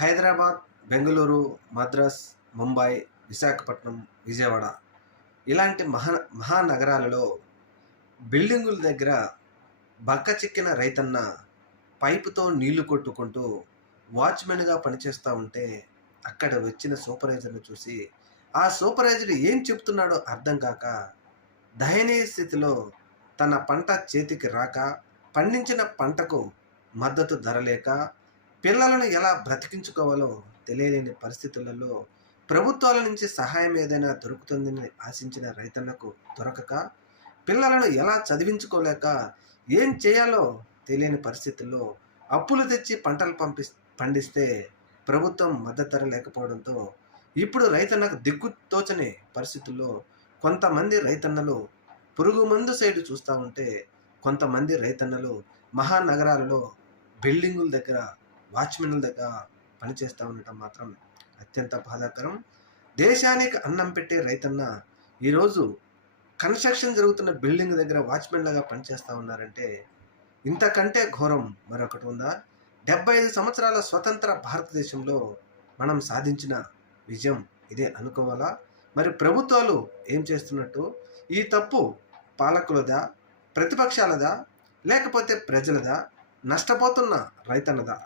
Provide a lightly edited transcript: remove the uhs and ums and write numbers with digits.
హైదరాబాద్, బెంగళూరు, మద్రాస్, ముంబై, విశాఖపట్నం, విజయవాడ ఇలాంటి మహానగరాలలో బిల్డింగుల దగ్గర బక్కచిక్కిన రైతన్న పైపుతో నీళ్లు కొట్టుకుంటూ వాచ్మెన్గా పనిచేస్తూ ఉంటే అక్కడ వచ్చిన సూపర్వైజర్ని చూసి ఆ సూపర్వైజర్ ఏం చెప్తున్నాడో అర్థం కాక దయనీయ స్థితిలో తన పంట చేతికి రాక పండించిన పంటకు మద్దతు ధర లేక పిల్లలను ఎలా బ్రతికించుకోవాలో తెలియలేని పరిస్థితులలో ప్రభుత్వాల నుంచి సహాయం ఏదైనా దొరుకుతుందని ఆశించిన రైతన్నకు దొరకక పిల్లలను ఎలా చదివించుకోలేక ఏం చేయాలో తెలియని పరిస్థితుల్లో అప్పులు తెచ్చి పంటలు పండిస్తే ప్రభుత్వం మద్దతు ధర లేకపోవడంతో ఇప్పుడు రైతన్నకు దిక్కు తోచని పరిస్థితుల్లో కొంతమంది రైతన్నలు పురుగు మందు సైడు చూస్తూ ఉంటే కొంతమంది రైతన్నలు మహానగరాల్లో బిల్డింగుల దగ్గర వాచ్మెన్ల దగ్గర పనిచేస్తూ ఉండటం మాత్రం అత్యంత బాధాకరం. దేశానికి అన్నం పెట్టే రైతన్న ఈరోజు కన్స్ట్రక్షన్ జరుగుతున్న బిల్డింగ్ దగ్గర వాచ్మెన్లుగా పనిచేస్తూ ఉన్నారంటే ఇంతకంటే ఘోరం మరొకటి ఉందా? 75 సంవత్సరాల స్వతంత్ర భారతదేశంలో మనం సాధించిన విజయం ఇదే అనుకోవాలా? మరి ప్రభుత్వాలు ఏం చేస్తున్నట్టు? ఈ తప్పు పాలకులదా, ప్రతిపక్షాలదా, లేకపోతే ప్రజలదా, నష్టపోతున్న రైతన్నదా?